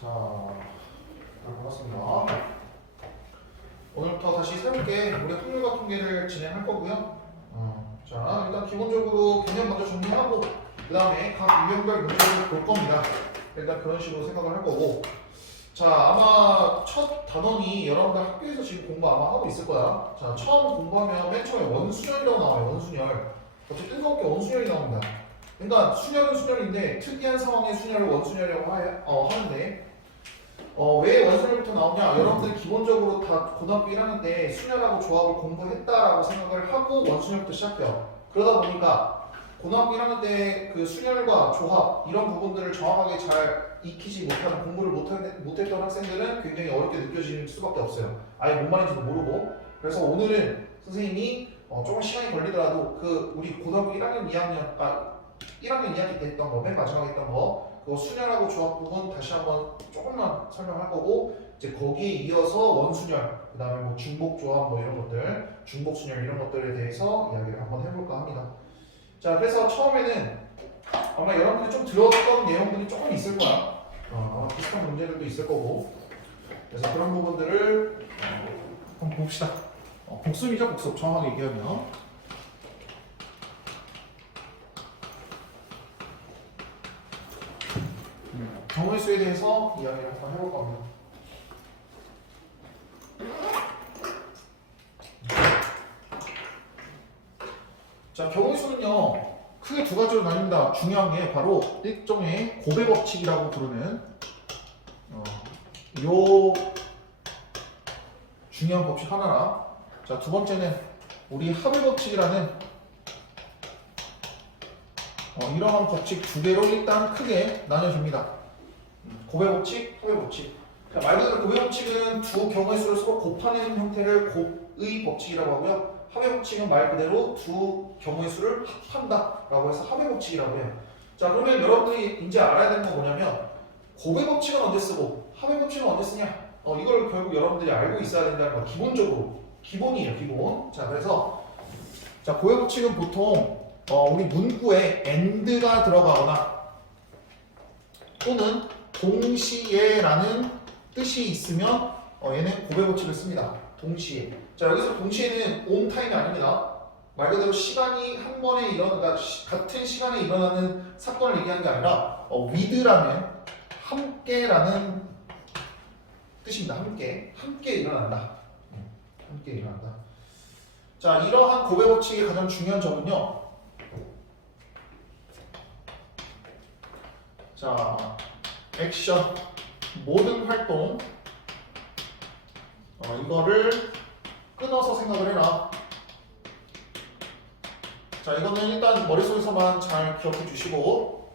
자, 반갑습니다. 오늘부터 다시 새롭게 우리 확률과 통계를 진행할 거고요. 자, 일단 기본적으로 개념 먼저 정리하고 그 다음에 각 유형별 문제를 볼 겁니다. 일단 그런 식으로 생각을 할 거고, 자, 아마 첫 단원이 여러분들 학교에서 지금 공부 아마 하고 있을 거야. 자, 처음 공부하면 맨 처음에 원순열이라고 나와요. 원순열. 어쨌든 뜬금없게 원순열이 나옵니다. 그러니까 순열은 순열인데 특이한 상황의 순열을 원순열이라고 하는데 왜 원순열부터 나오냐? 여러분들이 기본적으로 다 고등학교 1학년 때 순열하고 조합을 공부했다라고 생각을 하고 원순열부터 시작해요. 그러다 보니까 고등학교 1학년 때 그 순열과 조합 이런 부분들을 정확하게 잘 익히지 못하는 공부를 못했던 학생들은 굉장히 어렵게 느껴질 수밖에 없어요. 아예 뭔 말인지도 모르고. 그래서 오늘은 선생님이 조금 시간이 걸리더라도 그 우리 고등학교 1학년 1학년 2학기 때 했던 거, 맨 마지막에 했던 거, 그거 순열하고 조합 부분 다시 한번 조금만 설명할 거고, 이제 거기에 이어서 원순열, 그 다음에 뭐 중복 조합 뭐 이런 것들, 중복 순열 이런 것들에 대해서 이야기를 한번 해볼까 합니다. 자, 그래서 처음에는 아마 여러분들이 좀 들었던 내용들이 조금 있을 거야. 아마 비슷한 문제들도 있을 거고, 그래서 그런 부분들을 한번 봅시다. 복습이죠, 복습. 정확하게 얘기하면. 경우의 수에 대해서 이야기를 한번 해볼 겁니다. 자, 경우의 수는요, 크게 두 가지로 나뉩니다. 중요한 게 바로 일종의 고배 법칙이라고 부르는 요 중요한 법칙 하나랑, 자, 두 번째는 우리 합의 법칙이라는 이러한 법칙 두 개로 일단 크게 나눠줍니다. 고배 법칙, 합의 법칙. 말 그대로 고배 법칙은 두 경우의 수를 서로 곱하는 형태를 곱의 법칙이라고 하고요. 합의 법칙은 말 그대로 두 경우의 수를 합한다라고 해서 합의 법칙이라고 해요. 자, 그러면 여러분들이 이제 알아야 되는 건 뭐냐면 고배 법칙은 언제 쓰고 합의 법칙은 언제 쓰냐? 이걸 결국 여러분들이 알고 있어야 된다는 거 기본적으로 기본이에요, 기본. 자, 그래서 자, 고배 법칙은 보통 우리 문구에 and가 들어가거나 또는 동시에라는 뜻이 있으면 얘는 고배 법칙을 씁니다. 동시에. 자, 여기서 동시에는 on time이 아닙니다. 말 그대로 시간이 한 번에 그러니까 같은 시간에 일어나는 사건을 얘기하는 게 아니라 with라는 함께라는 뜻입니다. 함께 일어난다. 함께 일어난다. 자, 이러한 고배 법칙의 가장 중요한 점은요. 자, 액션, 모든 활동, 이거를 끊어서 생각을 해라. 자, 이거는 일단 머릿속에서만 잘 기억해 주시고,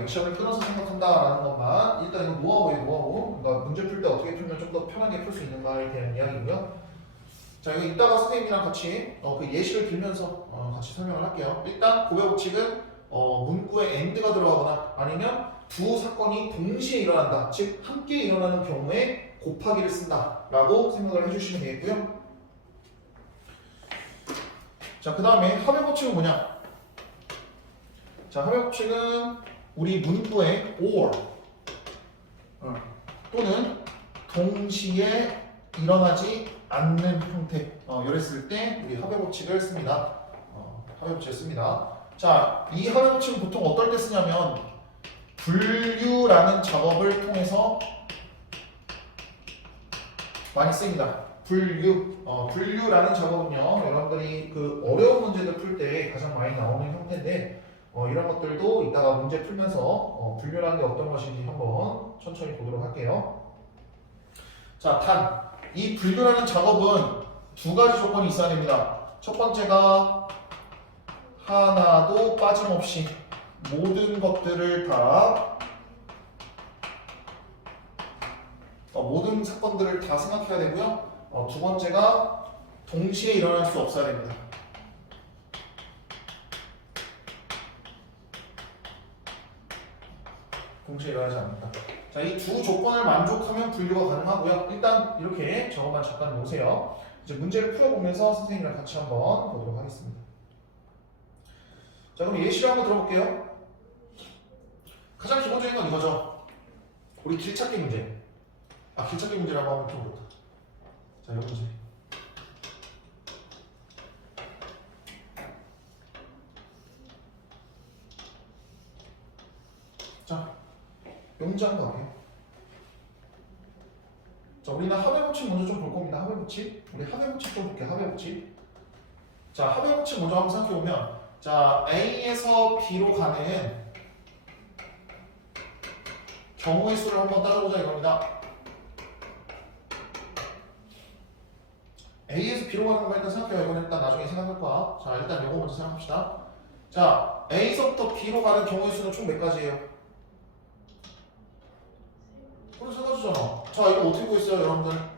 액션을 끊어서 생각한다라는 것만, 일단 이거 노하우예요, 노하우. 그러니까 문제 풀 때 어떻게 풀면 좀 더 편하게 풀 수 있는가에 대한 이야기고요. 자, 이거 이따가 선생님이랑 같이 그 예시를 들면서 같이 설명을 할게요. 일단 고배 법칙은 문구에 and가 들어가거나 아니면 두 사건이 동시에 일어난다, 즉 함께 일어나는 경우에 곱하기를 쓴다라고 생각을 해주시면 되겠고요. 자, 그 다음에 합의 법칙은 뭐냐? 자, 합의 법칙은 우리 문구에 or 또는 동시에 일어나지 않는 형태 이랬을 때 우리 합의 법칙을 씁니다. 합의 법칙을 씁니다. 자, 이 합의 법칙은 보통 어떨 때 쓰냐면 분류라는 작업을 통해서 많이 씁니다. 분류라는 작업은요, 여러분들이 그 어려운 문제들 풀 때 가장 많이 나오는 형태인데, 이런 것들도 이따가 문제 풀면서 분류라는 게 어떤 것인지 한번 천천히 보도록 할게요. 자, 이 분류라는 작업은 두 가지 조건이 있어야 됩니다. 첫 번째가 하나도 빠짐없이 모든 것들을 다 모든 사건들을 다 생각해야 되고요. 두 번째가 동시에 일어날 수 없어야 됩니다. 동시에 일어나지 않는다. 자, 이 두 조건을 만족하면 분류가 가능하고요. 일단 이렇게 저것만 잠깐 놓으세요. 이제 문제를 풀어보면서 선생님이랑 같이 한번 보도록 하겠습니다. 자, 그럼 예시를 한번 들어볼게요. 가장 기본적인 건 이거죠. 길찾기 문제. 길찾기 문제라고 하면 좀 그렇다. 자, 이 문제. 자, 이 문제 한번 갈게요. 자, 우리는 합의 법칙 먼저 좀 볼 겁니다. 합의 법칙. 우리 합의 법칙 좀 볼게요. 합의 법칙. 자, 합의 법칙 먼저 한번 생각해 보면, 자, A에서 B로 가는 경우의 수를 한번 따져보자 이겁니다. A에서 B로 가는 거 일단 생각해요. 이건 일단 나중에 생각할 거야. 자, 일단 이거 먼저 생각합시다. 자, A서부터 B로 가는 경우의 수는 총 몇 가지예요? 그래, 세 가지잖아. 자, 이거 어떻게 구했어요, 여러분들?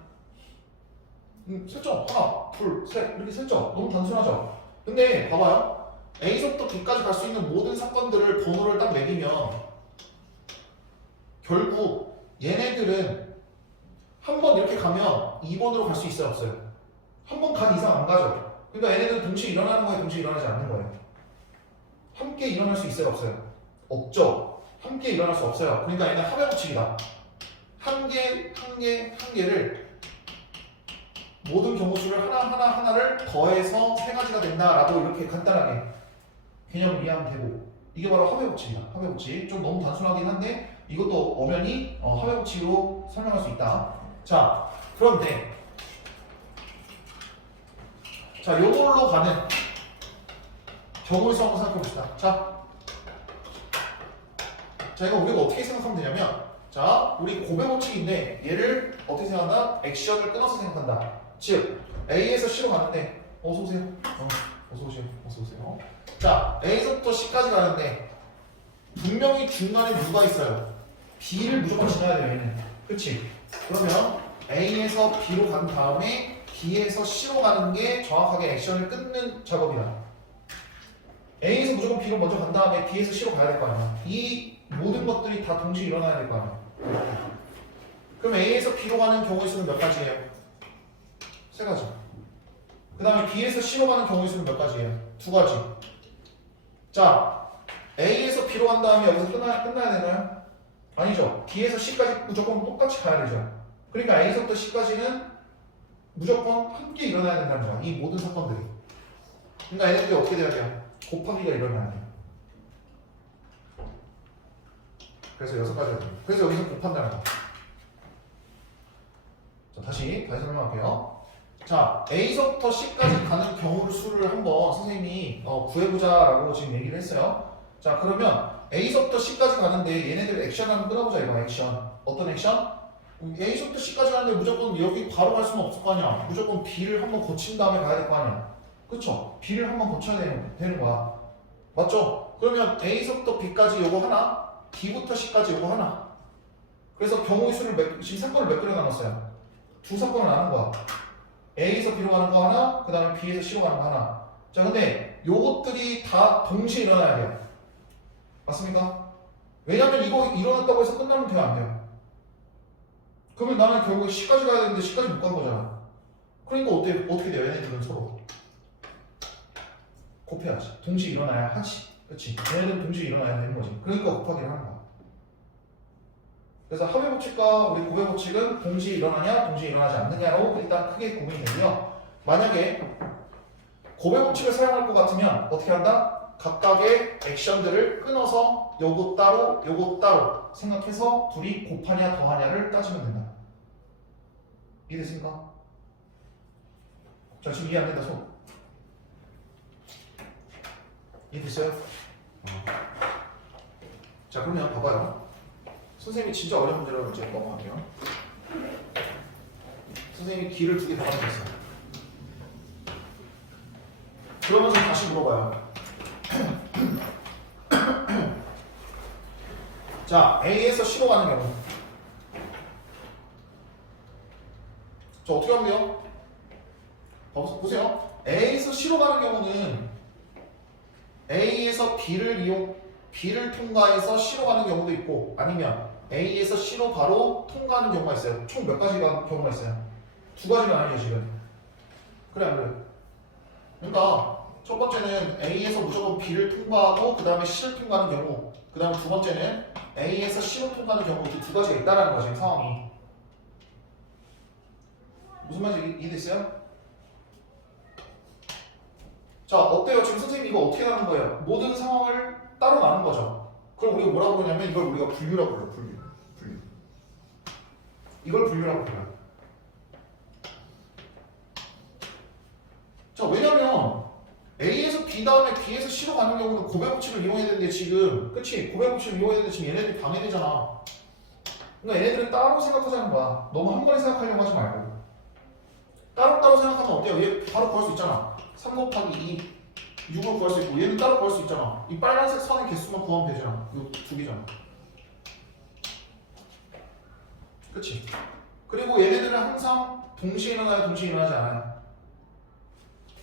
셌죠? 하나, 둘, 셋. 이렇게 셌죠? 너무 단순하죠? 근데 봐봐요. A서부터 B까지 갈 수 있는 모든 사건들을 번호를 딱 매기면 결국 얘네들은 한 번 이렇게 가면 2번으로 갈 수 있어요, 없어요? 한 번 간 이상 안 가죠? 그러니까 얘네들은 동시에 일어나는 거예요, 동시에 일어나지 않는 거예요? 함께 일어날 수 있어요, 없어요? 없죠? 함께 일어날 수 없어요. 그러니까 얘는 합의 법칙이다. 한 개를 모든 경우수를 하나를 더해서 세 가지가 된다라고 이렇게 간단하게 개념을 이해하면 되고, 이게 바로 합의 법칙이다. 합의 법칙. 좀 너무 단순하긴 한데 이것도 엄연히 합의 법칙으로 설명할 수 있다. 자, 그런데 자, 요걸로 가는 경우의 수 한번 생각해 봅시다. 자, 이거 우리가 어떻게 생각하면 되냐면, 자, 우리 고백 법칙인데 얘를 어떻게 생각한다? 액션을 끊어서 생각한다. 즉, A에서 C로 가는데 어서 오세요. 어서 오세요. 어서 오세요. 자, A서부터 C까지 가는데 분명히 중간에 누가 있어요? B를 무조건 지나야 돼요, 얘는. 그렇지? 그러면 A에서 B로 간 다음에 B에서 C로 가는 게 정확하게 액션을 끊는 작업이다. A에서 무조건 B로 먼저 간 다음에 B에서 C로 가야 될 거 아니야. 이 모든 것들이 다 동시에 일어나야 될 거 아니야. 그럼 A에서 B로 가는 경우의 수는 몇 가지예요? 세 가지. 그 다음에 B에서 C로 가는 경우의 수는 몇 가지예요? 두 가지. 자, A에서 B로 간 다음에 여기서 끝나야 되나요? 아니죠. B에서 C까지 무조건 똑같이 가야 되죠. 그러니까 A에서부터 C까지는 무조건 함께 일어나야 된다는 거야. 이 모든 사건들이. 그러니까 얘네들이 어떻게 돼야 돼요? 곱하기가 일어나야 돼요. 그래서 6가지가 됩니다. 그래서 여기서 곱한다는 거. 자, 다시 설명할게요. 자, A서부터 C까지 가는 경우 수를 한번 선생님이 구해보자라고 지금 얘기를 했어요. 자, 그러면 A서부터 C까지 가는데 얘네들 액션 한번 끊어보자 이거. 액션. 어떤 액션? A서부터 C까지 가는데 무조건 여기 바로 갈 수는 없을 거 아니야. 무조건 B를 한번 거친 다음에 가야 될 거 아니야. 그쵸? B를 한번 거쳐야 되는 거야. 맞죠? 그러면 A서부터 B까지 요거 하나, B부터 C까지 요거 하나. 그래서 경우의 수를 지금 사건을 몇 개로 나눴어요? 두 사건을 나눈 거야. A에서 B로 가는 거 하나, 그 다음에 B에서 C로 가는 거 하나. 자, 근데 요것들이 다 동시에 일어나야 돼요. 맞습니까? 왜냐면 이거 일어났다고 해서 끝나면 돼요, 안 돼요? 그러면 나는 결국에 C까지 가야 되는데 C까지 못 간 거잖아. 그러니까 어떻게 돼요? 얘네들은 서로 곱해야지. 동시에 일어나야 하지. 그치? 얘네들은 동시에 일어나야 되는 거지. 그러니까 곱하기를 하는 거야. 그래서 합의 법칙과 우리 고백 법칙은 동시에 일어나냐, 동시에 일어나지 않느냐로 일단 크게 구분이 되고요. 만약에 고백 법칙을 사용할 것 같으면 어떻게 한다? 각각의 액션들을 끊어서 요거 따로 생각해서 둘이 곱하냐 더하냐를 따지면 된다. 이해됐습니까? 자, 지금 이해 안 된다 손. 이해됐어요? 자, 그러면 봐봐요. 선생님이 진짜 어려운 문제라고 이제 넘어갈게요. 선생님이 길을 두 개 다 가져왔어요. 그러면서 다시 물어봐요. 자, A에서 C로 가는 경우. 저 어떻게 하면 돼요? 보세요. A에서 C로 가는 경우는 A에서 B를 통과해서 C로 가는 경우도 있고, 아니면 A에서 C로 바로 통과하는 경우가 있어요. 총 몇 가지가 경우가 있어요? 두 가지가 아니죠, 지금. 그래, 안 그래? 그러니까 첫 번째는 A에서 무조건 B를 통과하고 그 다음에 C를 통과하는 경우, 그 다음에 두 번째는 A에서 C로 통과하는 경우 그 두 가지가 있다라는 거죠. 지금 상황이. 무슨 말인지 이해됐어요? 자, 어때요? 지금 선생님이 이거 어떻게 하는 거예요? 모든 상황을 따로 나눈 거죠. 그럼 우리가 뭐라고 그러냐면 이걸 우리가 분류라고 불러요. 분류. 이걸 분류라고 불러요. 자, 왜냐면 A에서 B 다음에 B에서 C로 가는 경우는 고배 법칙을 이용해야 되는데 지금 그치? 고배 법칙을 이용해야 되는데 지금 얘네들이 방해되잖아. 그러니까 얘네들은 따로 생각하자는 거야. 너무 한 번에 생각하려고 하지 말고 따로따로 생각하면 어때요? 얘 바로 구할 수 있잖아. 3 곱하기 2 6을 구할 수 있고 얘는 따로 구할 수 있잖아. 이 빨간색 선의 개수만 구하면 되잖아. 이거 두 개잖아. 그치? 그리고 얘네들은 항상 동시에 일어나요? 동시에 일어나지 않아요?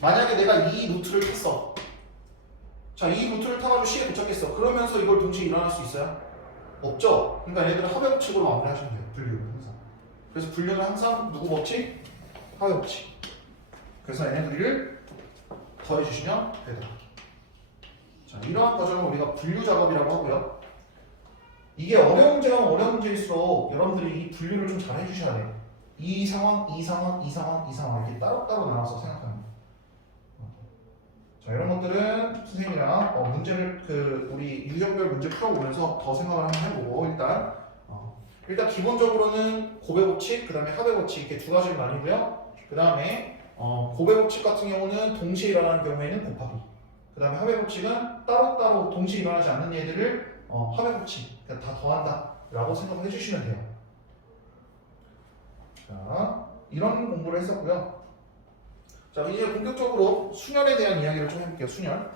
만약에 내가 이 루트를 탔어. 자, 이 루트를 타가지고 C에 도착했어. 그러면서 이걸 동시에 일어날 수 있어요? 없죠? 그러니까 얘네들은 합의 법칙으로 마무리하시면 돼요. 분류는 항상. 그래서 분류는 항상 누구 법칙? 합의 법칙. 그래서 얘네들을 더해주시면 되다. 자, 이러한 과정을 우리가 분류 작업이라고 하고요. 이게 어려운 문제가 어려운 문제일수록 여러분들이 이 분류를 좀 잘 해주셔야 돼요. 이 상황, 이 상황, 이 상황, 이 상황 이렇게 따로따로 나눠서 생각하는 거예요. 자, 이런 것들은 선생님이랑 문제를 우리 유형별 문제 풀어보면서 더 생각을 한번 해보고 일단 기본적으로는 고배 법칙, 그 다음에 합의 법칙 이렇게 두 가지를 나뉘고요. 그 다음에 고배 법칙 같은 경우는 동시에 일어나는 경우에는 곱하기. 그 다음에 합의 법칙은 따로따로 동시에 일어나지 않는 얘들을 합의 법칙, 그러니까 다 더한다 라고 생각을 해주시면 돼요. 자, 이런 공부를 했었고요. 자, 이제 본격적으로 순열에 대한 이야기를 좀 해볼게요. 순열.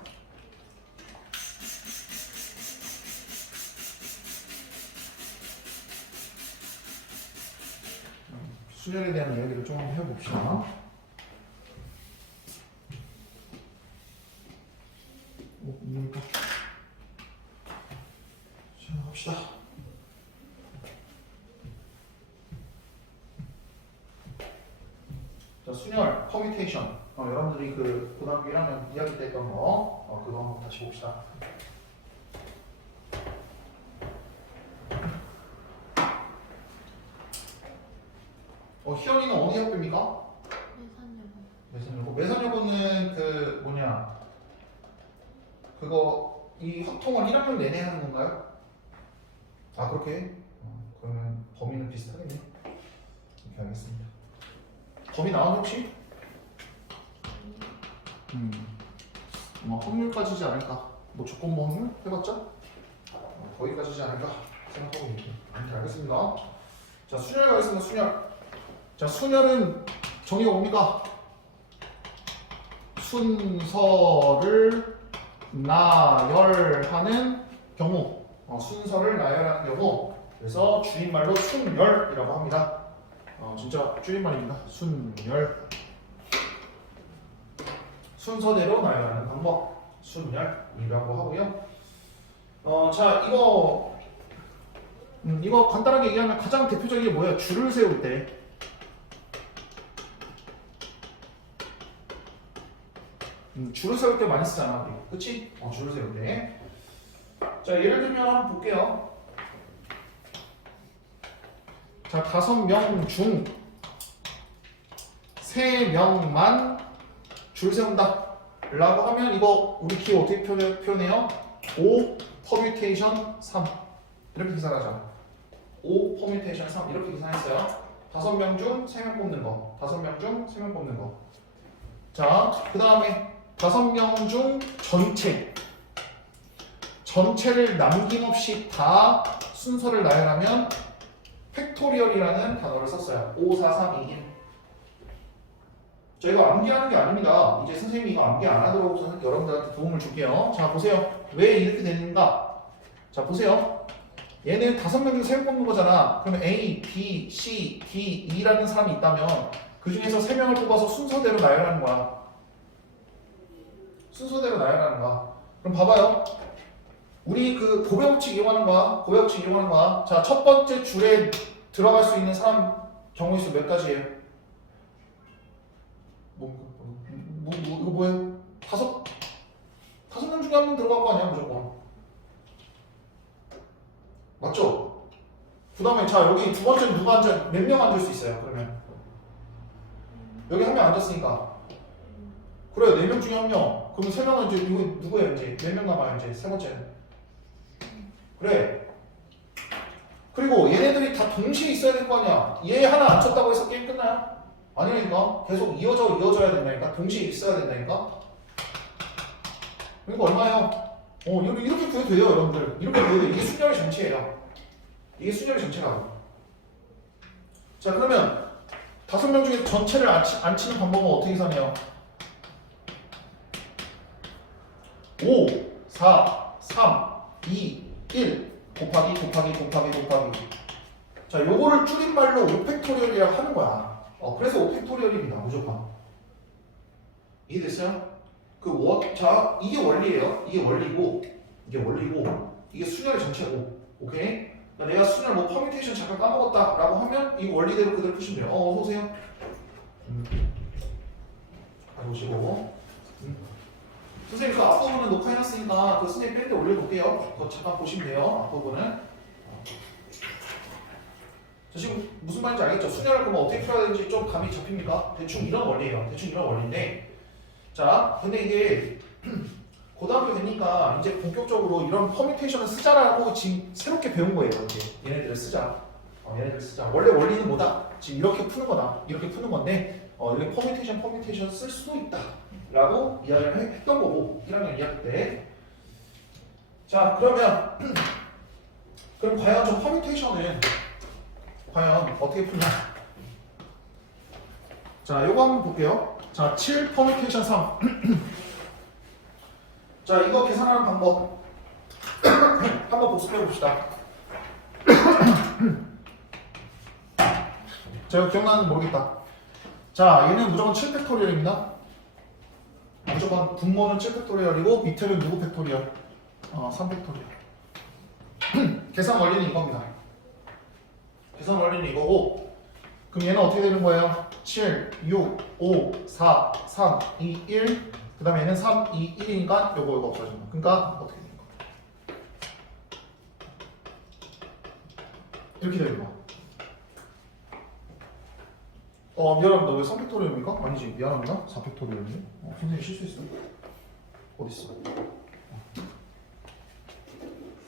순열에 대한 이야기를 좀 한번 해봅시다. 뭡니까? 자, 갑시다. 자, 순열, 커뮤니케이션. 여러분들이 그 고등학교 1학년 이야기 때 했던 거, 그거 한번 다시 봅시다. 희연이는 어느 학교입니까? 매산여고. 매산여고는 그 뭐냐? 그거 이 확통을 1학년 내내 하는 건가요? 아, 그렇게? 그러면 범위는 비슷하겠네. 이렇게 하겠습니다. 범위 나왔니 혹시? 확률까지지 않을까? 뭐 조건부 확률 해봤자? 거기까지지 않을까 생각하고 있는데. 이렇게 알겠습니다. 자, 순열 가겠습니다. 순열. 자, 순열은 정의가 뭡니까? 순서를 나열하는 경우. 순서를 나열하는 경우. 그래서 줄임말로 순열이라고 합니다. 진짜 줄임말입니다. 순열. 순서대로 나열하는 방법. 순열이라고 하고요. 자, 이거 간단하게 얘기하면 가장 대표적인 게 뭐예요? 줄을 세울 때. 줄을 세울 때 많이 쓰잖아, 우리. 그치? 줄을 세울 때. 자, 예를 들면 한번 볼게요. 자, 5명 중 3명만 줄 세운다 라고 하면 이거 우리 키 어떻게 표현해요? 5 퍼뮤테이션 3 이렇게 계산하자. 5 퍼뮤테이션 3 이렇게 계산했어요. 5명 중 3명 뽑는 거. 5명 중 3명 뽑는 거. 자, 그 다음에 5명 중 전체를 남김없이 다 순서를 나열하면 팩토리얼이라는 단어를 썼어요. 5, 4, 3, 2, 1. 저희가 암기하는 게 아닙니다. 이제 선생님이 이거 암기 안 하도록 여러분들한테 도움을 줄게요. 자, 보세요. 왜 이렇게 되는가? 자, 보세요. 얘는 5명 중 3명 뽑는 거잖아. 그러면 A, B, C, D, E라는 사람이 있다면 그 중에서 3명을 뽑아서 순서대로 나열하는 거야. 순서대로 나열하는 거야. 그럼 봐봐요. 우리 그 고배 법칙 이용하는 거야. 고배 법칙 이용하는 거야. 자, 첫 번째 줄에 들어갈 수 있는 사람 경우의 수 몇 가지예요? 이거 뭐예요? 5명 중에 한 명 들어갈 거 아니야, 무조건. 맞죠? 그 다음에 자 여기 두 번째는 누가 앉아 몇 명 앉을 수 있어요? 그러면 여기 한 명 앉았으니까 그래요. 4명 중에 한 명. 그럼 3명은 이제 이거 누구예요? 이제 몇 명 남아요? 이제 세 번째는 그래. 그리고 얘네들이 다 동시에 있어야 될 거 아니야. 얘 하나 앉혔다고 해서 게임 끝나요? 아니라니까. 계속 이어져야 된다니까. 동시에 있어야 된다니까. 그러니까 얼마예요? 이렇게 구해도 돼요, 여러분들. 이렇게 구해도 돼요. 이게 순열의 전체예요. 이게 순열의 전체라고. 자, 그러면 5명 중에 전체를 안 치는 방법은 어떻게 계산해요? 5, 4, 3, 2, 1 곱하기. 자, 요거를 줄임말로 5팩토리얼이라고 하는 거야. 그래서 5팩토리얼입니다. 무조건. 이해됐어요? 자, 이게 원리예요. 이게 원리고, 이게 순열의 전체고, 오케이? 그러니까 내가 순열 뭐 퍼뮤테이션 잠깐 까먹었다라고 하면 이 원리대로 그대로 푸시면 돼요. 어서 오세요. 가져오시고. 선생님 그 앞부분은 녹화해놨으니까 그 선생님 밴드 올려놓을게요. 그거 잠깐 보시면 돼요. 앞부분은. 자, 지금 무슨 말인지 알겠죠? 순열을 그러면 어떻게 풀어야 되는지 좀 감이 잡힙니까? 대충 이런 원리예요. 대충 이런 원리인데 자, 근데 이게 고등학교 되니까 이제 본격적으로 이런 퍼뮤테이션을 쓰자라고 지금 새롭게 배운 거예요. 이제 얘네들을 쓰자. 원래 원리는 뭐다? 지금 이렇게 푸는 거다. 이렇게 푸는 건데 이렇게 퍼뮤테이션 쓸 수도 있다. 라고 이야기를 했던 거고 1학년 2학기 때. 자, 그러면 그럼 과연 저 퍼뮤테이션은 과연 어떻게 푸냐? 자, 요거 한번 볼게요. 자, 7 퍼뮤테이션 3. 자, 이거 계산하는 방법 한번 복습해 봅시다. 제가 기억나는지 모르겠다. 자, 얘는 무조건 7팩토리얼입니다. 무조건 분모는 7팩토리얼이고 밑에는 누구 팩토리얼? 3팩토리얼. 계산 원리는 이겁니다. 계산 원리는 이거고 그럼 얘는 어떻게 되는 거예요? 7, 6, 5, 4, 3, 2, 1 그 다음에 얘는 3, 2, 1이니까 요거 없어진다. 그러니까 어떻게 되는 거야? 이렇게 되는 거야. 미안합니다. 왜 3팩토리얼입니까? 아니지. 미안합니다. 4팩토리얼이네. 선생님 실수했어. 어딨어?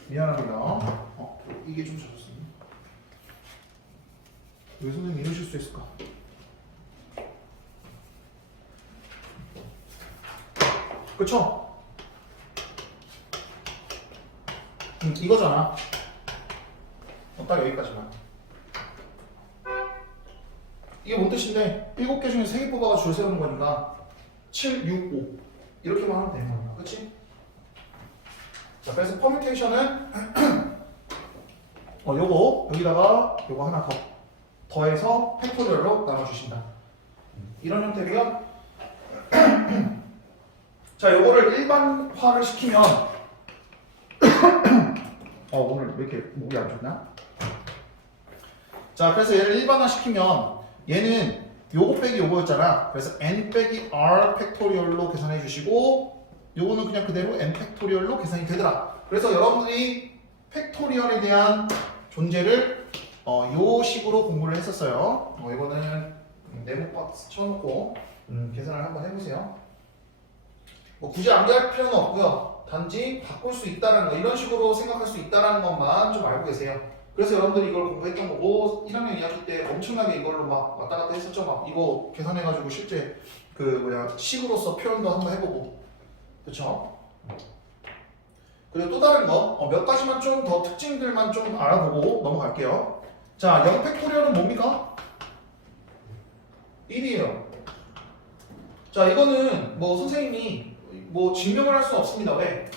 미안합니다. 이게 좀 젖었어. 왜 선생님 이런 실수했을까? 그쵸? 이거잖아. 딱 여기까지만. 이게 뭔 뜻인데 7개 중에 3개 뽑아가 줄 세우는 거니까 7, 6, 5 이렇게만 하면 되는 거야. 그치? 자, 그래서 퍼뮤테이션은 요거 여기다가 요거 하나 더해서 팩토리얼로 나눠주신다. 이런 형태고요. 자, 요거를 일반화를 시키면 오늘 왜 이렇게 목이 안 좋나? 자, 그래서 얘를 일반화 시키면 얘는 요거 빼기 요거였잖아. 그래서 n 빼기 r 팩토리얼로 계산해 주시고 요거는 그냥 그대로 n 팩토리얼로 계산이 되더라. 그래서 여러분들이 팩토리얼에 대한 존재를 요 식으로 공부를 했었어요. 이거는 네모 박스 쳐놓고 계산을 한번 해보세요. 뭐 굳이 암기할 필요는 없고요. 단지 바꿀 수 있다는 거 이런 식으로 생각할 수 있다는 것만 좀 알고 계세요. 그래서 여러분들이 이걸 공부했던 거고 1학년 2학기 때 엄청나게 이걸로 막 왔다 갔다 했었죠. 막 이거 계산해가지고 실제 식으로서 표현도 한번 해보고 그쵸? 그리고 또 다른 거 몇 가지만 좀 더 특징들만 좀 알아보고 넘어갈게요. 자, 0팩토리얼은 뭡니까? 1이에요. 자, 이거는 뭐 선생님이 뭐 증명을 할 수는 없습니다. 왜?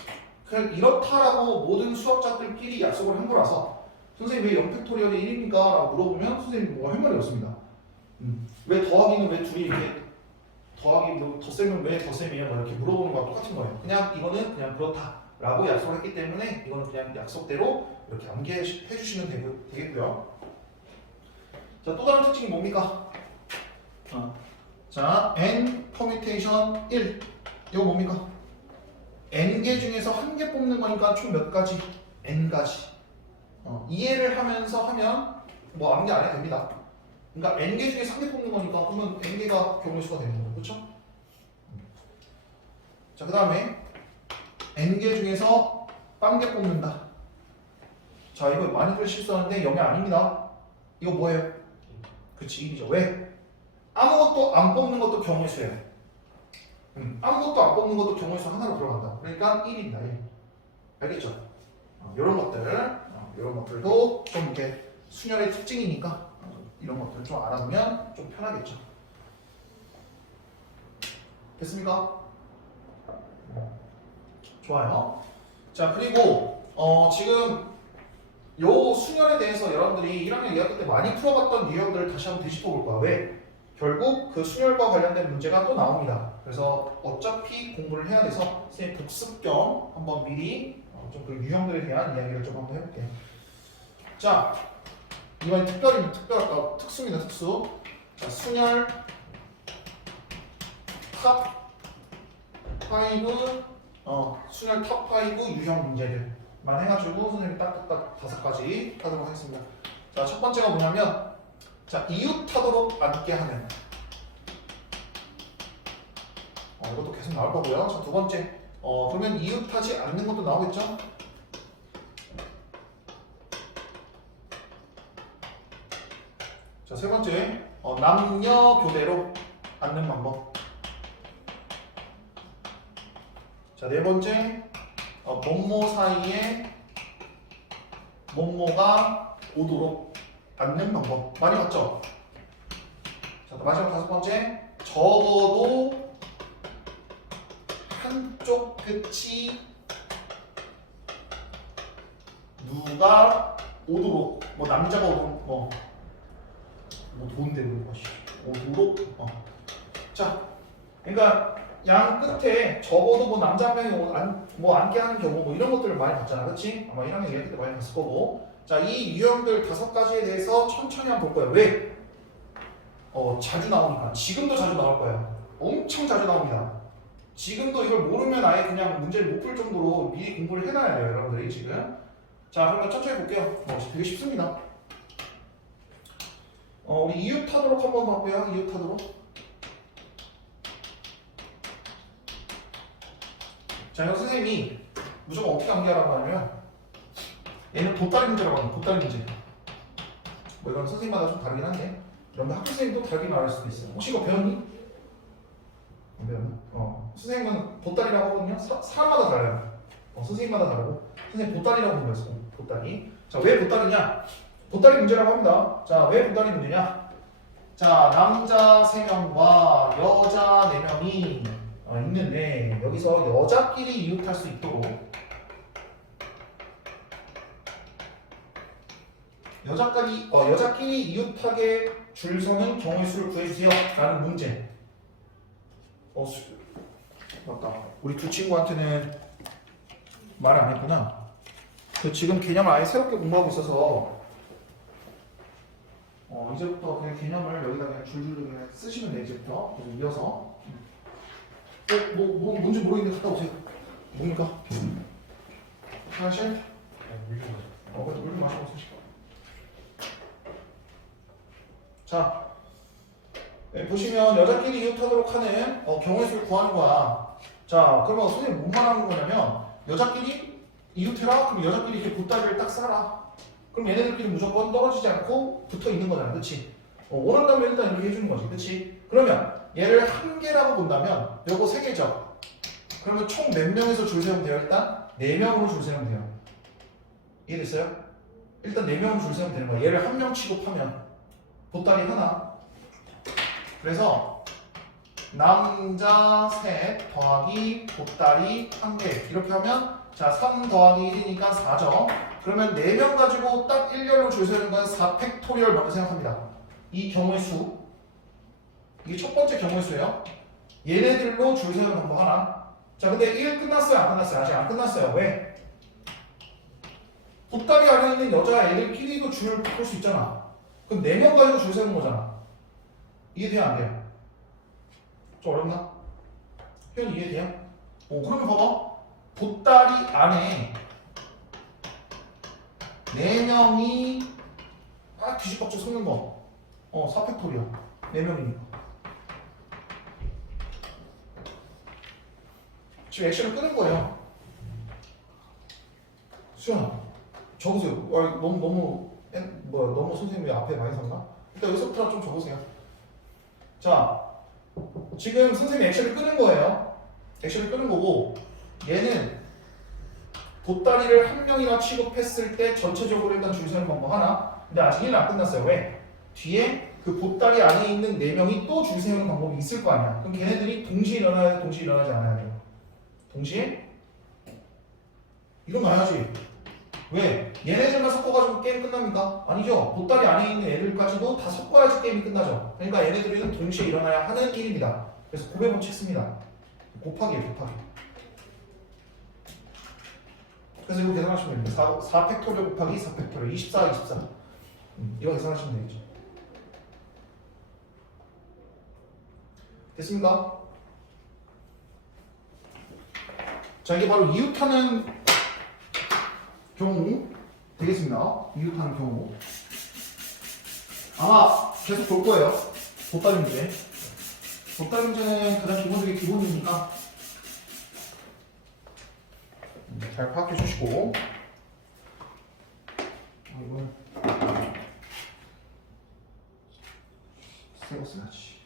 그냥 이렇다라고 모든 수학자들끼리 약속을 한 거라서 선생님 왜 0팩토리얼이 1입니까? 라고 물어보면 선생님 뭐 할 말이 없습니다. 왜 더하기는 왜 둘이 이렇게 더하기 뭐 덧셈은 왜 덧셈이에요? 이렇게 물어보는 거랑 똑같은 거예요. 그냥 이거는 그냥 그렇다라고 약속을 했기 때문에 이거는 그냥 약속대로 이렇게 암기해 주시면 되겠고요. 자, 또 다른 특징이 뭡니까? 자, n 퍼뮤테이션 1 이거 뭡니까? n개 중에서 한 개 뽑는 거니까 총 몇 가지? n가지. 이해를 하면서 하면 뭐 아무 게 안 해도 됩니다. 그러니까 n개 중에 3개 뽑는 거니까 그러면 n개가 경우의 수가 되는 거고, 그렇죠? 자, 그 다음에 n개 중에서 빵개 뽑는다. 자, 이거 많이들 실수하는데 0이 아닙니다. 이거 뭐예요? 그치, 1이죠. 왜? 아무것도 안 뽑는 것도 경우의 수예요. 아무것도 안 뽑는 것도 경우의 수 하나로 들어간다. 그러니까 1입니다. 1. 알겠죠? 이런 것들, 이런 것들도 좀 이렇게 순열의 특징이니까 이런 것들 좀 알아두면 좀 편하겠죠. 됐습니까? 좋아요. 자, 그리고 지금 요 순열에 대해서 여러분들이 1학년 2학기 때 많이 풀어봤던 유형들을 다시 한번 되짚어 볼 거야. 왜? 결국 그 순열과 관련된 문제가 또 나옵니다. 그래서 어차피 공부를 해야 돼서 선생님 복습 겸 한번 미리 좀 그 유형들에 대한 이야기를 좀 한번 해볼게요. 자, 이번엔 특수입니다. 특수. 자, 순열 탑 5, 순열 탑 5 유형 문제들만 해가지고 선생님이 딱딱딱 5가지 하도록 하겠습니다. 자, 첫 번째가 뭐냐면, 자, 이웃하도록 앉게 하는. 이것도 계속 나올 거고요. 자, 두 번째, 그러면 이웃하지 않는 것도 나오겠죠? 자, 세 번째, 남녀 교대로 앉는 방법. 자, 네 번째, 몸모 사이에 몸모가 오도록 앉는 방법. 많이 봤죠? 자, 마지막 다섯 번째, 적어도 한쪽 끝이 누가 오도록, 뭐 남자가 오도록, 뭐 돈대 오도록. 자, 그러니까 양 끝에 적어도 뭐 남자 한 명이 뭐 앉게 하는 경우 뭐 이런 것들을 많이 봤잖아, 그렇지? 아마 1학년 2학기 때 많이 봤을 거고. 자, 이 유형들 5가지에 대해서 천천히 한번 볼 거예요. 왜? 자주 나오니까. 지금도 자주 나올 거예요. 엄청 자주 나옵니다. 지금도 이걸 모르면 아예 그냥 문제를 못 풀 정도로 미리 공부를 해놔야 돼요, 여러분들이 지금. 자, 그러면 천천히 볼게요. 되게 쉽습니다. 우리 이웃하도록 한번 봐볼게요. 이웃하도록. 자, 이거 선생님이 무조건 어떻게 암기하라고 하냐면, 얘는 보따리 문제라고 합니다. 보따리 문제. 뭐 이건 선생님마다 좀 다르긴 한데, 그런데 학교 선생님도 다르게 말할 수도 있어요. 혹시 이거 배웠니? 안 배웠니? 선생님은 보따리라고 하거든요. 사람마다 달라요. 선생님마다 다르고, 선생님 보따리라고 불렀어. 보따리. 자, 왜 보따리냐? 보따리 문제라고 합니다. 자, 왜 보따리 문제냐? 자, 남자 3명과 여자 4명이 있는데, 여기서 여자끼리 이웃할 수 있도록 여자끼리 이웃하게 줄 서는 경우의 수를 구해주세요 라는 문제. 맞다. 우리 두 친구한테는 말 안 했구나. 지금 개념을 아예 새롭게 공부하고 있어서 이제부터 그냥 개념을 여기다 그냥 줄줄이 그냥 쓰시면 돼. 이제부터 계속 이어서. 뭔지 모르겠는데 갔다 오세요. 뭡니까? 화장실? 물 좀 마시고 오세요. 자, 보시면 여자끼리 이웃하도록 하는 경우의 수를 구하는 거야. 자, 그러면 선생님 뭔 말하는 거냐면, 여자끼리 이웃해라? 그럼 여자끼리 이렇게 보따리를 딱 싸라. 그럼 얘네들끼리 무조건 떨어지지 않고 붙어 있는 거잖아, 그렇지? 원한다면 일단 이렇게 해주는 거지, 그렇지? 그러면 얘를 한 개라고 본다면 요거 3개죠. 그러면 총 몇 명에서 줄 세우면 돼요? 일단 4명으로 줄 세우면 돼요. 이해됐어요? 일단 4명으로 줄 세우면 되는 거야. 얘를 한 명 취급하면 보따리 하나. 그래서 남자 셋 더하기 보따리 1개 이렇게 하면, 자, 3 더하기 1이니까 4죠. 그러면 4명 가지고 딱 1열로 줄 세우는 건 4팩토리얼 먼저 생각합니다. 이 경우의 수, 이게 첫 번째 경우의 수예요. 얘네들로 줄 세우는 방법 하나. 자, 근데 1 끝났어요? 안 끝났어요? 아직 안 끝났어요. 왜? 보따리 안에 있는 여자 애들끼리도 줄 풀 수 있잖아. 그럼 4명 가지고 줄 세우는 거잖아. 이해돼요? 안 돼요? 좀 어렵나? 표현 이해돼요? 그러면 봐봐. 보따리 안에 4명이 뒤집박죽 섞는 거 4팩토리야 4명이니까 지금 액션을 끄는 거예요. 수연아 적으세요. 너무 선생님이 앞에 많이 섰나? 일단 여기서부터 좀 적으세요. 자 지금 선생님이 액션을 끄는 거예요. 액션을 끄는 거고 얘는 보따리를 한 명이나 취급했을 때 전체적으로 일단 줄 서는 방법 하나. 근데 아직 1은 안 끝났어요. 왜? 뒤에 그 보따리 안에 있는 4명이 또 줄 세우는 방법이 있을 거 아니야. 그럼 걔네들이 동시에 일어나야 돼? 동시에 일어나지 않아야 돼요? 동시에? 일어나야지. 왜? 얘네들만 섞어가지고 게임 끝납니까? 아니죠. 보따리 안에 있는 애들까지도 다 섞어야지 게임이 끝나죠. 그러니까 얘네들은 동시에 일어나야 하는 1입니다. 그래서 곱해본칙 씁니다. 곱하기예요, 곱하기. 그래서 이거 계산하시면 됩니다. 4팩토리얼 곱하기 4팩토리얼 24, 24. 이거 계산하시면 되겠죠. 됐습니까? 자, 이게 바로 이웃하는 경우 되겠습니다. 이웃하는 경우. 아마 계속 볼 거예요. 보따리 문제. 보따리 문제는 가장 기본적인 기본이니까 잘 파악해 주시고. 이건 새거 써야지.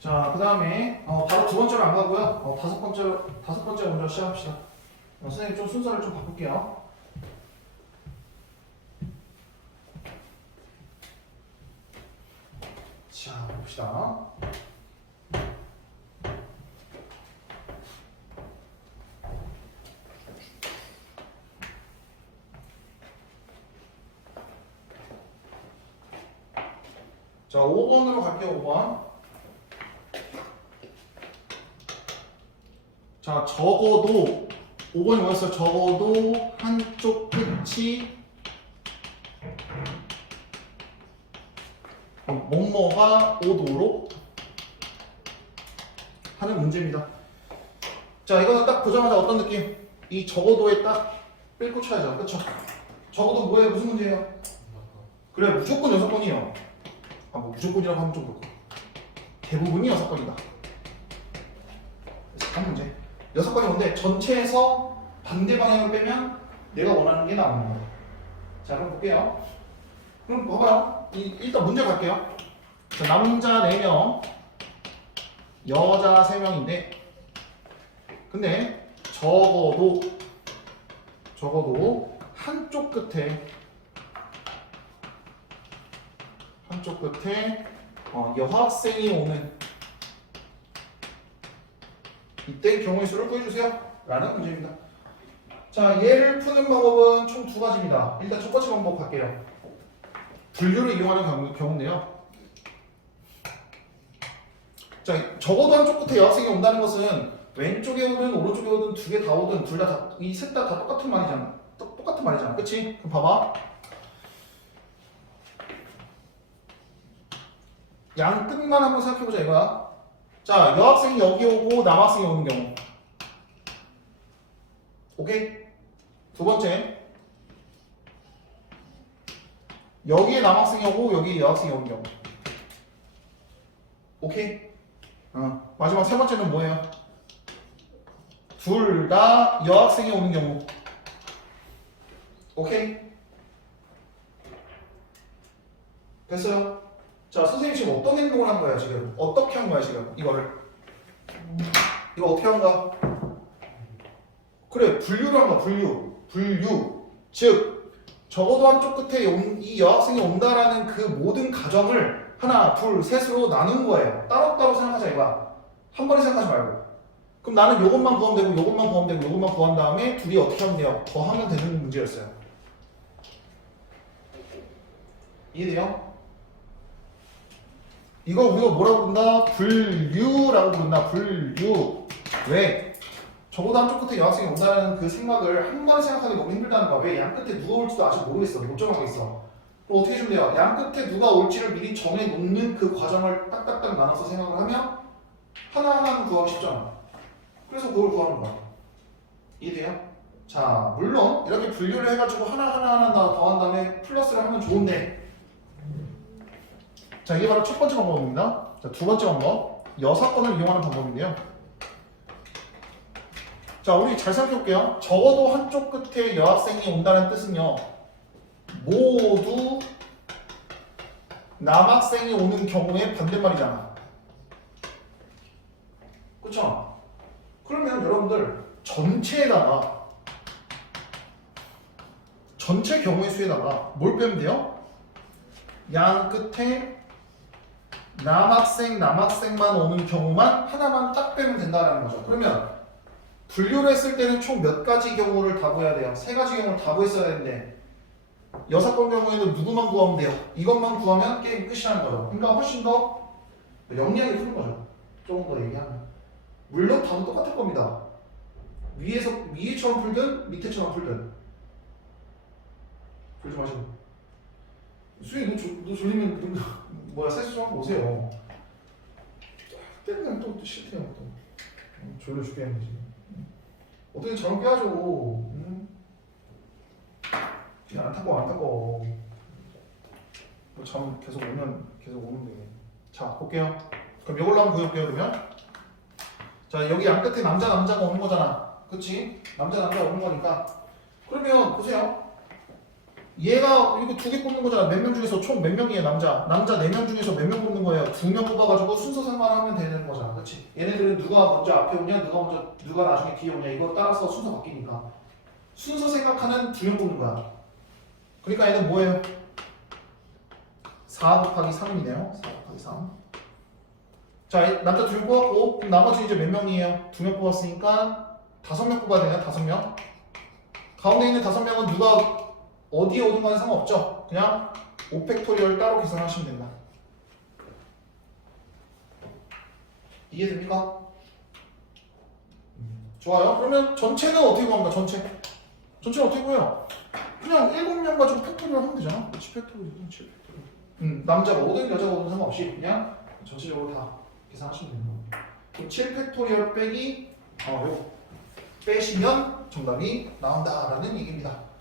자, 그 다음에 바로 두 번째로 안 가고요. 다섯 번째 먼저 시작합시다. 선생님 좀 순서를 좀 바꿀게요. 자, 봅시다. 자, 5번으로 갈게요. 5번. 자, 적어도 5번이 뭐였어요? 적어도 한쪽 끝이 뭐뭐가 5도로 하는 문제입니다. 자, 이거는 딱 보자마자 어떤 느낌? 이 적어도에 딱 삘 꽂혀야죠. 그쵸? 적어도 뭐예요? 무슨 문제예요? 그래, 무조건 6번이에요. 뭐 무조건이라고 하면 좀 그렇고 대부분이 6번이다. 그래서 한 문제 6번이 뭔데 전체에서 반대 방향을 빼면 내가 원하는 게 나오는 거예요. 자, 그럼 볼게요. 그럼 봐봐요. 일단 문제 갈게요. 자, 남자 4명 여자 3명인데 근데 적어도 한쪽 끝에 여학생이 오는 이때 경우의 수를 구해주세요 라는 문제입니다. 자, 얘를 푸는 방법은 총 2가지입니다. 일단 첫 번째 방법 갈게요. 분류를 이용하는 경우인데요. 자, 적어도 한쪽 끝에 여학생이 온다는 것은 왼쪽에 오든 오른쪽에 오든 2개 다 오든 이 셋 다 똑같은 말이잖아. 그치? 그럼 봐봐. 양 끝만 한번 생각해보자 이거야. 자, 여학생이 여기 오고 남학생이 오는 경우. 오케이? 두 번째. 여기에 남학생이 오고 여기에 여학생이 오는 경우. 오케이? 마지막 세 번째는 뭐예요? 둘 다 여학생이 오는 경우. 오케이? 됐어요? 자, 선생님 지금 어떤 행동을 한 거야 지금? 어떻게 한 거야 지금? 이거 어떻게 한 거야? 그래, 분류를 한 거야. 분류. 즉 적어도 한쪽 끝에 이 여학생이 온다라는 그 모든 가정을 하나, 둘, 셋으로 나눈 거예요. 따로따로 생각하자 이거야. 한 번에 생각하지 말고. 그럼 나는 요것만 구하면 되고 요것만 구하면 되고 요것만 구한 다음에 둘이 어떻게 하면 돼요? 더하면 되는 문제였어요. 이해돼요? 이걸 우리가 뭐라고 부른다? 분류라고 부른다. 분류. 왜? 적어도 한쪽 끝에 여학생이 온다는 그 생각을 한 번에 생각하기 너무 힘들다는 거야. 왜? 양 끝에 누가 올지도 아직 모르겠어. 못 정하고 있어. 그럼 어떻게 해주면 돼요? 양 끝에 누가 올지를 미리 정해놓는 그 과정을 딱딱딱 나눠서 생각을 하면 하나하나는 구하기 쉽잖아. 그래서 그걸 구하는 거야. 이해돼요? 자, 물론 이렇게 분류를 해가지고 하나 더한 다음에 플러스를 하면 좋은데, 자, 이게 바로 첫 번째 방법입니다. 자, 두 번째 방법, 여사건을 이용하는 방법인데요. 자, 우리 잘 생각해볼게요. 적어도 한쪽 끝에 여학생이 온다는 뜻은요, 모두 남학생이 오는 경우에 반대말이잖아. 그쵸? 그러면 여러분들 전체 경우의 수에다가 뭘 빼면 돼요? 양 끝에 남학생만 오는 경우만 하나만 딱 빼면 된다는 거죠. 그러면 분류를 했을 때는 총 몇 가지 경우를 다 구해야 돼요? 세 가지 경우를 다 구했어야 되는데 여사건 경우에는 누구만 구하면 돼요? 이것만 구하면 게임 끝이라는 거죠. 그러니까 훨씬 더 영리하게 푸는 거죠. 조금 더 얘기하면. 물론 답은 똑같을 겁니다. 위에처럼 풀든 밑에처럼 풀든. 그러지 마시고. 수희 너 졸리면 세수 좀 하고 오세요. 때리면 또 싫대요. 또. 졸려 죽겠는지. 어떻게 잠을 깨야죠. 그냥 안 타고. 잠 계속 오는데. 자, 볼게요. 그럼 이걸로 한번 구해볼게요, 그러면. 자, 여기 양 끝에 남자가 오는 거잖아. 그치? 남자가 오는 거니까. 그러면, 보세요. 얘가 이거 두 개 뽑는 거잖아. 몇 명 중에서 총 몇 명이에요, 남자 4명 중에서 몇 명 뽑는 거예요? 2명 뽑아가지고 순서 상관하면 되는 거잖아. 그치? 얘네들은 누가 먼저 앞에 오냐, 누가 나중에 뒤에 오냐, 이거 따라서 순서 바뀌니까. 순서 생각하는 2명 뽑는 거야. 그러니까 얘는 뭐예요? 4 곱하기 3이네요. 4 곱하기 3. 자, 남자 2명 뽑았고, 그럼 나머지 이제 몇 명이에요? 2명 뽑았으니까 5명 뽑아야 되냐? 5명. 가운데 있는 5명은 누가 어디에 오든 간에 상관없죠. 그냥 5팩토리얼 따로 계산하시면 된다. 이해됩니까? 좋아요. 그러면 전체는 어떻게 구합니까? 전체는 어떻게 구해요? 그냥 7명 가지고 팩토리얼 하면 되잖아. 그렇지, 팩토리얼, 7팩토리얼. 남자가 오든 여자가 오든 상관없이 그냥 전체적으로 다 계산하시면 되는 거예요. 그럼 7팩토리얼 빼기 요거 빼시면 정답이 나온다라는 얘기입니다.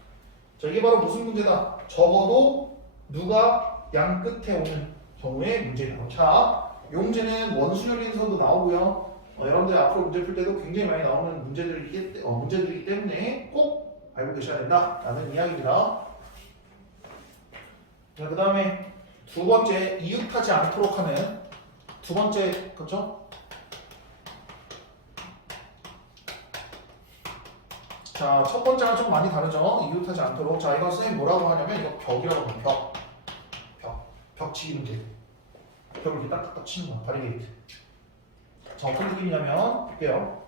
자, 이게 바로 무슨 문제다? 적어도 누가 양 끝에 오는 경우의 문제다. 자, 이 문제는 원수열인서도 나오고요. 여러분들이 앞으로 문제 풀 때도 굉장히 많이 나오는 문제들이기 때문에 꼭 알고 계셔야 된다라는 이야기입니다. 자, 그 다음에 두 번째, 이웃하지 않도록 하는 두 번째, 그렇죠? 자, 첫 번째랑 좀 많이 다르죠? 이웃하지 않도록. 자, 이건 선생님 뭐라고 하냐면 이거 벽이라고 해요. 벽치기 문제. 벽을 이렇게 딱딱딱 치는 거야. 바리게이트. 자, 어떤 느낌이냐면 볼게요.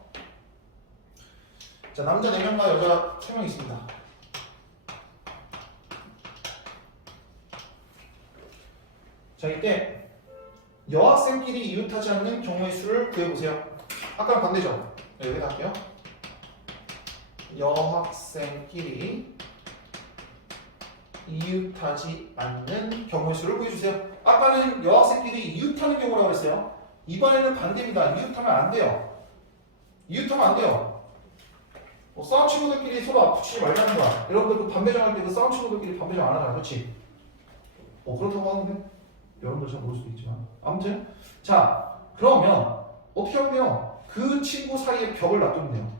자, 남자 4명과 여자 3명 있습니다. 자, 이때 여학생끼리 이웃하지 않는 경우의 수를 구해보세요. 아까랑 반대죠? 네, 여기다 할게요. 여학생끼리 이웃하지 않는 경우의 수를 구해주세요. 아까는 여학생끼리 이웃하는 경우라고 했어요. 이번에는 반대입니다. 이웃하면 안 돼요. 싸운 친구들끼리 서로 붙이지 말라는 거야. 여러분들 그 반배정 할 때 그 싸운 친구들끼리 반배정 안 하잖아. 그렇지? 그렇다고 하는데 여러분들 잘 모를 수도 있지만 아무튼 자, 그러면 어떻게 하면 돼요? 그 친구 사이에 벽을 놔두면 돼요.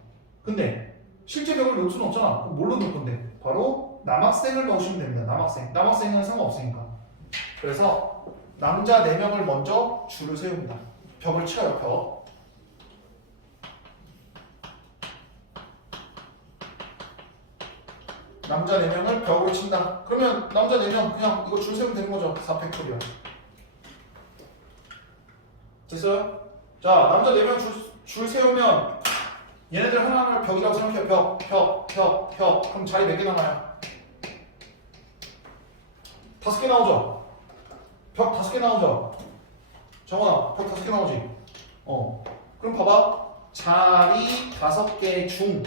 근데 실제 벽을 넣을 수는 없잖아. 그럼 뭘로 넣을 건데? 바로 남학생을 넣으시면 됩니다. 남학생은 상관없으니까. 그래서 남자 4명을 먼저 줄을 세웁니다. 벽을 쳐요. 벽. 남자 4명을 벽으로 친다. 그러면 남자 4명 그냥 이거 줄 세우면 되는 거죠. 4팩토리얼. 됐어요? 자, 남자 4명 줄 세우면 얘네들 하나하나를 벽이라고 생각해요. 벽. 그럼 자리 몇 개 남아요? 5개 나오죠? 벽 5개 나오죠? 정원아, 벽 5개 나오지? 그럼 봐봐. 자리 5개 중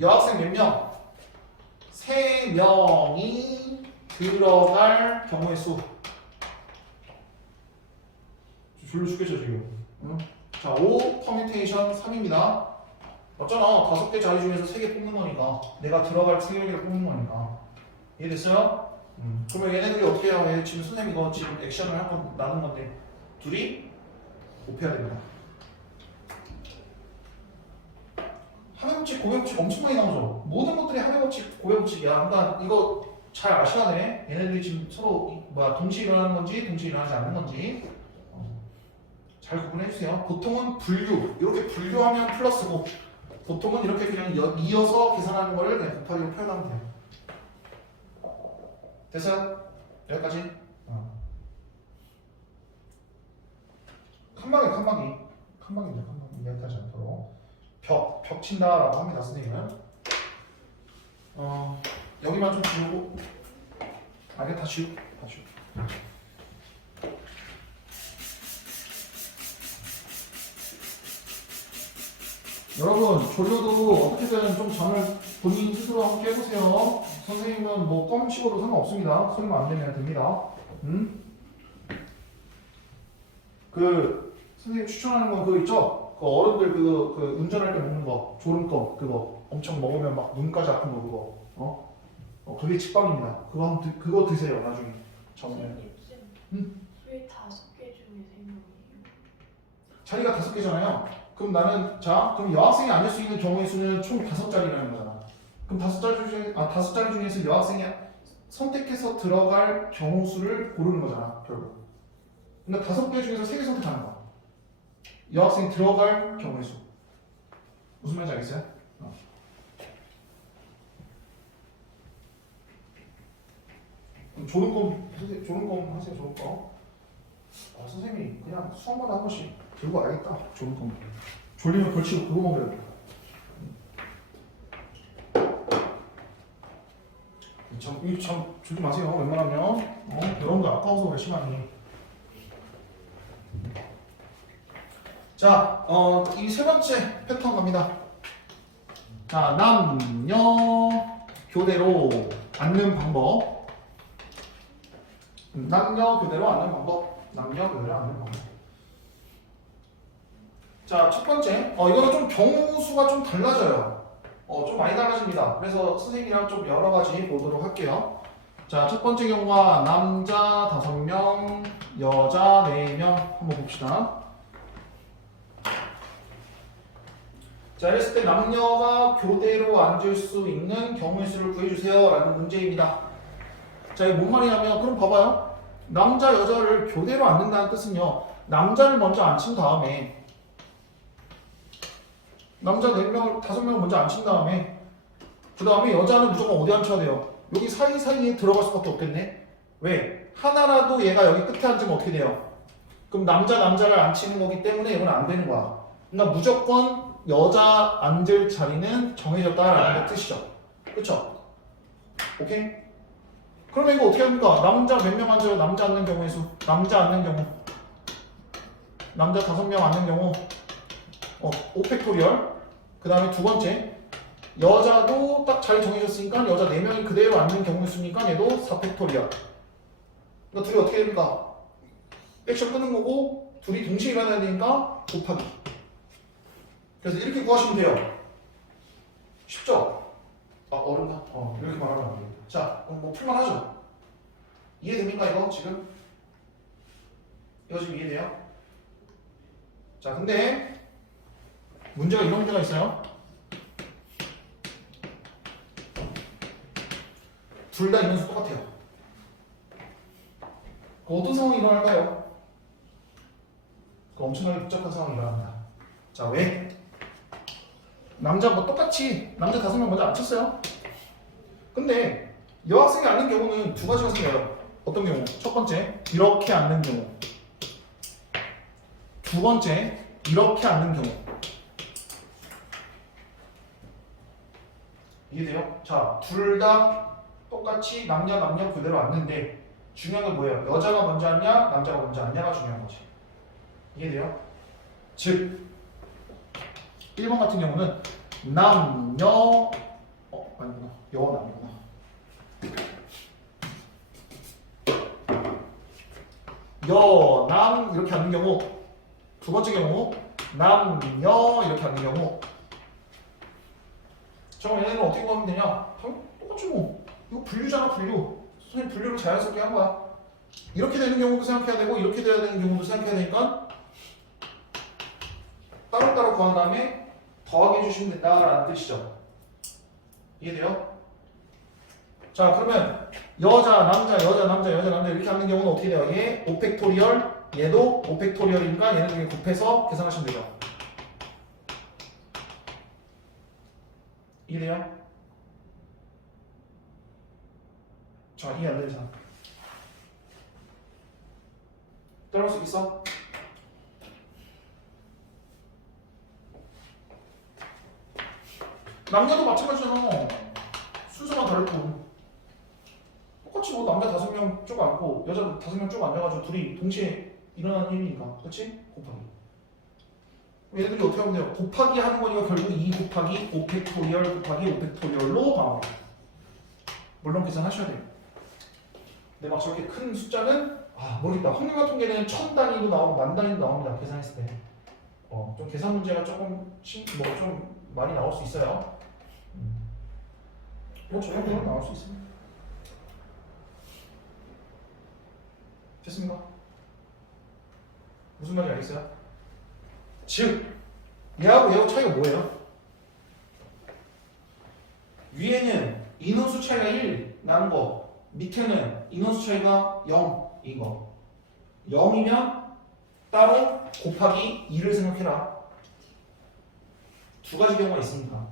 여학생 몇 명? 3명이 들어갈 경우의 수. 졸려 죽겠죠 지금. 응? 자, 5 퍼뮤테이션 3입니다. 맞잖아. 5개 자리 중에서 3개 뽑는 거니까. 내가 들어갈 3개를 뽑는 거니까. 이해됐어요? 그러면 얘네들이 어떻게 해요? 얘 지금 선생님이 이거 지금 액션을 한번 나눈 건데 둘이 곱해야 됩니다. 합의 법칙, 고백 법칙 엄청 많이 나오죠. 모든 것들이 합의 법칙, 고백 법칙이야. 그러니까 이거 잘 아셔야 돼. 얘네들이 지금 서로 동시에 일어나는 건지 동시에 일어나지 않는 건지 잘 구분해 주세요. 보통은 분류, 이렇게 분류하면 플러스고 보통은 이렇게 그냥 이어서 계산하는 거를 그냥 곱하기로 표현하면 돼요. 됐어요? 여기까지? 칸막이 여기까지 않도록 벽 친다라고 합니다, 선생님은. 여기만 좀 지우고 아니 다 지우고 여러분 졸려도 어떻게든 좀 잠을 본인 스스로 함께 해보세요. 선생님은 뭐 껌치고도 상관없습니다. 소리만 안 내면 됩니다. 그 선생님 추천하는 건 그거 있죠? 그 어른들 그 운전할 때 먹는 거 졸음껌 그거 엄청 먹으면 막 눈까지 아픈 거 그거 그게 직방입니다. 그거 드세요 나중에 정면. 왜 5개 중에 3명이에요? 자리가 5개잖아요. 그럼 그럼 여학생이 앉을 수 있는 경우의 수는 총 5자리라는 거잖아. 그럼 5자리 중에서 여학생이 선택해서 들어갈 경우 수를 고르는 거잖아, 결국. 그러니까 5개 중에서 3개 선택하는 거야. 여학생이 들어갈 경우의 수. 무슨 말인지 알겠어요? 졸음껌 하세요, 졸음껌. 선생님이 그냥 수업마다 한 번씩 들고 와야겠다, 졸음껌. 졸리면 걸치고 그거 먹어야 돼. 참 주지 마세요. 웬만하면 여러분들 아까워서 그래 시간이. 자, 이 3번째 패턴 갑니다. 자, 남녀 교대로 앉는 방법. 남녀 교대로 앉는 방법. 자, 첫 번째, 이거는 좀 경우 수가 좀 달라져요. 좀 많이 달라집니다. 그래서 선생님이랑 좀 여러 가지 보도록 할게요. 자, 첫 번째 경우가 남자 5명, 여자 4명 한번 봅시다. 자, 이랬을 때 남녀가 교대로 앉을 수 있는 경우의 수를 구해주세요 라는 문제입니다. 자, 이게 뭔 말이냐면, 그럼 봐봐요. 남자, 여자를 교대로 앉는다는 뜻은요, 남자를 먼저 앉힌 다음에 남자 4명, 5명을 먼저 앉힌 다음에 그 다음에 여자는 무조건 어디 앉혀야 돼요? 여기 사이사이에 들어갈 수밖에 없겠네? 왜? 하나라도 얘가 여기 끝에 앉으면 어떻게 돼요? 그럼 남자를 앉히는 거기 때문에 이건 안 되는 거야. 그러니까 무조건 여자 앉을 자리는 정해졌다라는 거 뜻이죠. 그쵸? 오케이? 그러면 이거 어떻게 합니까? 남자 몇 명 앉아요? 남자 앉는 경우의 수. 남자 앉는 경우. 남자 5명 앉는 경우. 5팩토리얼. 그 다음에 두 번째. 여자도 딱 자리 정해졌으니까 여자 4명이 그대로 앉는 경우의 수니까 얘도 4팩토리얼. 그러니까 둘이 어떻게 됩니까? 액션 끄는 거고 둘이 동시에 일어나야 되니까 곱하기. 그래서 이렇게 구하시면 돼요. 쉽죠? 어렵나? 이렇게 말하면 안 돼요. 자, 그럼 뭐 풀만하죠? 이해됩니까 이거 지금? 이거 지금 이해돼요? 자, 근데 문제가 이런 문제가 있어요. 둘 다 인원수 똑같아요. 어떤 상황이 일어날까요? 엄청나게 복잡한 상황이 일어납니다. 자, 왜? 남자 똑같이 남자 5명 먼저 앉혔어요. 근데 여학생이 앉는 경우는 두 가지가 생겨요. 어떤 경우? 첫 번째, 이렇게 앉는 경우. 두 번째, 이렇게 앉는 경우. 이해돼요? 자, 둘 다 똑같이 남녀 그대로 앉는데 중요한 건 뭐예요? 여자가 먼저 앉냐, 남자가 먼저 앉냐가 중요한 거지. 이해돼요? 즉 1번 같은 경우는 남녀 아니구나. 여는 아니구나. 여, 남 이렇게 하는 경우 두 번째 경우 남녀 이렇게 하는 경우 그럼 얘네는 어떻게 구하면 되냐? 똑같지 뭐. 이거 분류잖아 분류. 선생님 분류를 자연스럽게 한 거야. 이렇게 되는 경우도 생각해야 되고 이렇게 돼야 되는 경우도 생각해야 되니까 따로따로 구한 다음에 더하게 해주시면 된다라는 뜻이죠. 이해돼요? 자 그러면 여자 남자 여자 남자 여자 남자 이렇게 하는 경우는 어떻게 돼요? 얘 5팩토리얼 얘도 5팩토리얼이니까 얘네 중에 곱해서 계산하시면 되죠. 이해돼요? 자 이해 안 되는 사람 따라올 수 있어? 남녀도 마찬가지잖아. 순서만 다르고 똑같이 뭐 남자 5명 쭉 앉고 여자 5명 쭉 앉아가지고 둘이 동시에 일어나는 일이니까 그렇지? 곱하기 얘네들이 어떻게 하면 돼요? 곱하기 하는 거니까 결국 2 곱하기 5팩토리얼 곱하기 5팩토리얼로 나와요. 물론 계산하셔야 돼요. 근데 막 저렇게 큰 숫자는 모르겠다. 확률과 통계는 1000단위도 나오고 10,000단위도 나옵니다. 계산했을 때. 좀 계산 문제가 조금 좀 많이 나올 수 있어요. 저 정도는 나올 수 있습니다. 됐습니까? 무슨 말인지 알겠어요? 즉 얘하고 얘하고 차이가 뭐예요? 위에는 인원수 차이가 1 나는 거 밑에는 인원수 차이가 0인 거 0이면 따로 곱하기 2를 생각해라. 두 가지 경우가 있으니까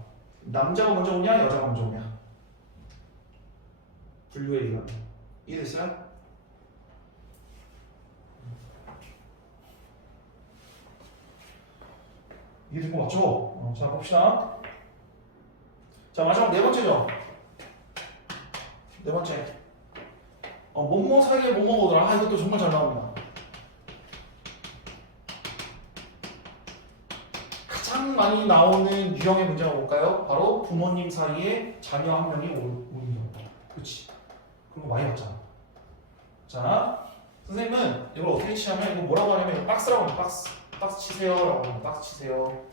남자가 먼저 오냐 여자가 먼저 오냐 분류에 의하면 이해됐어요? 이해된 거 맞죠? 자 봅시다. 자 마지막 네 번째죠. 네 번째 뭐뭐 사이에 뭐뭐 오더라. 이것도 정말 잘 나옵니다. 가장 많이 나오는 유형의 문제가 뭘까요? 바로 부모님 사이에 자녀 한 명이 오는 경우. 그렇지. 그런 거 많이 봤잖아. 자 선생님은 이걸 어떻게 치냐면 이거 뭐라고 하냐면 이거 박스라고 하면 박스 치세요 라고 하면 박스 치세요.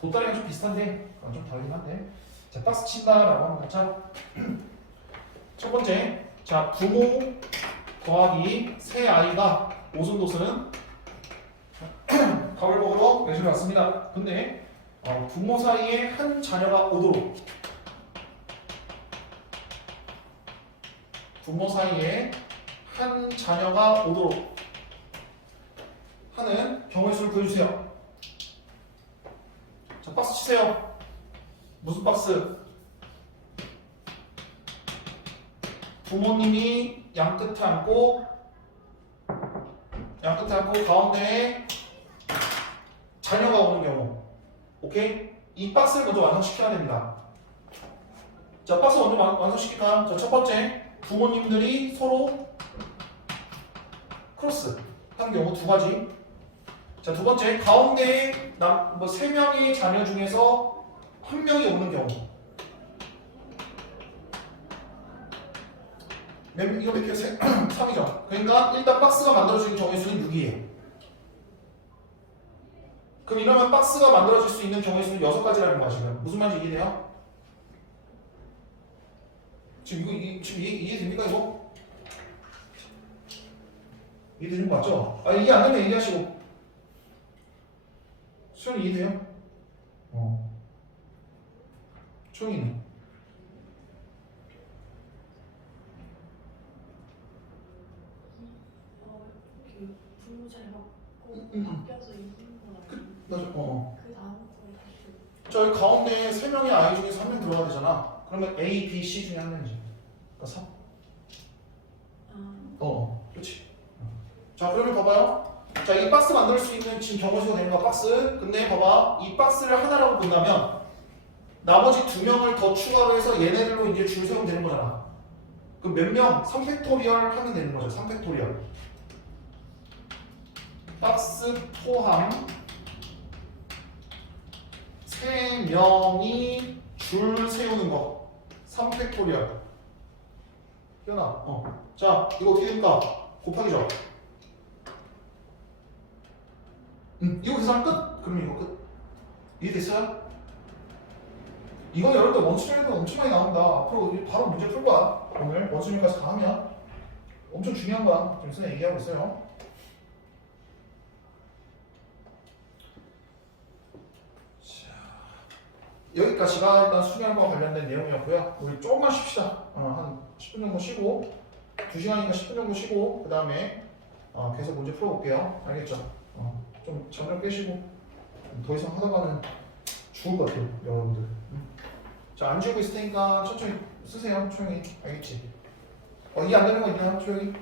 보따리랑 좀 비슷한데 그건 좀 다르긴 한데 자 박스 친다 라고 합니다. 자 첫 번째 자 부모 더하기 새 아이가 오순도순은 밥을 먹으러 외식을 왔습니다. 근데 부모 사이에 한 자녀가 오도록 부모 사이에 한 자녀가 오도록 하는 경우의 수를 구해주세요. 자 박스 치세요. 무슨 박스? 부모님이 양끝에 앉고 가운데에 자녀가 오는 경우. 오케이? 이 박스를 먼저 완성시켜야 됩니다. 자 박스 먼저 완성시킬까요? 자 첫 번째 부모님들이 서로 크로스 하는 경우 두 가지. 자 두 번째 가운데에 3명의 자녀 중에서 한 명이 오는 경우. 이거 몇 개요? 3이죠. 그러니까 일단 박스가 만들어지는 경우의 수는 6이에요. 그럼 이러면 박스가 만들어질 수 있는 경우의 수는 6가지라는 거 아시나요? 무슨 말인지 이해돼요? 지금 이해됩니까 이거? 이해되는 거 맞죠? 이해 안 되면 얘기하시고. 수현이 이해돼요? 초영이는? 부모 잘 받고 바뀌어서 있는 거랑 맞아. 그 다음 거에 다시 저 여기 가운데 3명의 아이 중에서 1명 들어가야 되잖아. 그러면 A, B, C 중에 한 명이지. 그러니까 3. 그렇지. 자, 그러면 봐봐요. 자, 이 박스 만들 수 있는 지금 경우수가 되는 거 박스. 근데 봐봐. 이 박스를 하나라고 본다면 나머지 2명을 더 추가로 해서 얘네들로 이제 줄 세우면 되는 거잖아. 그럼 몇 명? 3팩토리얼 하면 되는 거죠. 3팩토리얼. 박스 포함 3명이 줄 세우는 거 3팩토리얼. 희연아 자 이거 어떻게 됩니까? 곱하기죠. 이거 계산 끝? 그럼 이거 끝. 이해됐어요? 이건 여러분들 원수정에도 엄청 많이 나온다. 앞으로 바로 문제 풀 거야. 오늘 원수정까지 다 하면 엄청 중요한 거야. 지금 선생님 얘기하고 있어요. 여기까지가 일단 수량과 관련된 내용이었고요. 우리 조금만 쉽시다. 한 10분 정도 쉬고 2시간이니까 10분 정도 쉬고 그 다음에 계속 문제 풀어볼게요. 알겠죠? 좀 잠 좀 깨시고 더 이상 하다가는 죽을 것 같아요. 여러분들. 자, 안 지우고 있을 테니까 천천히 쓰세요. 조용히. 알겠지? 이해 안 되는 거 있나요? 조용히.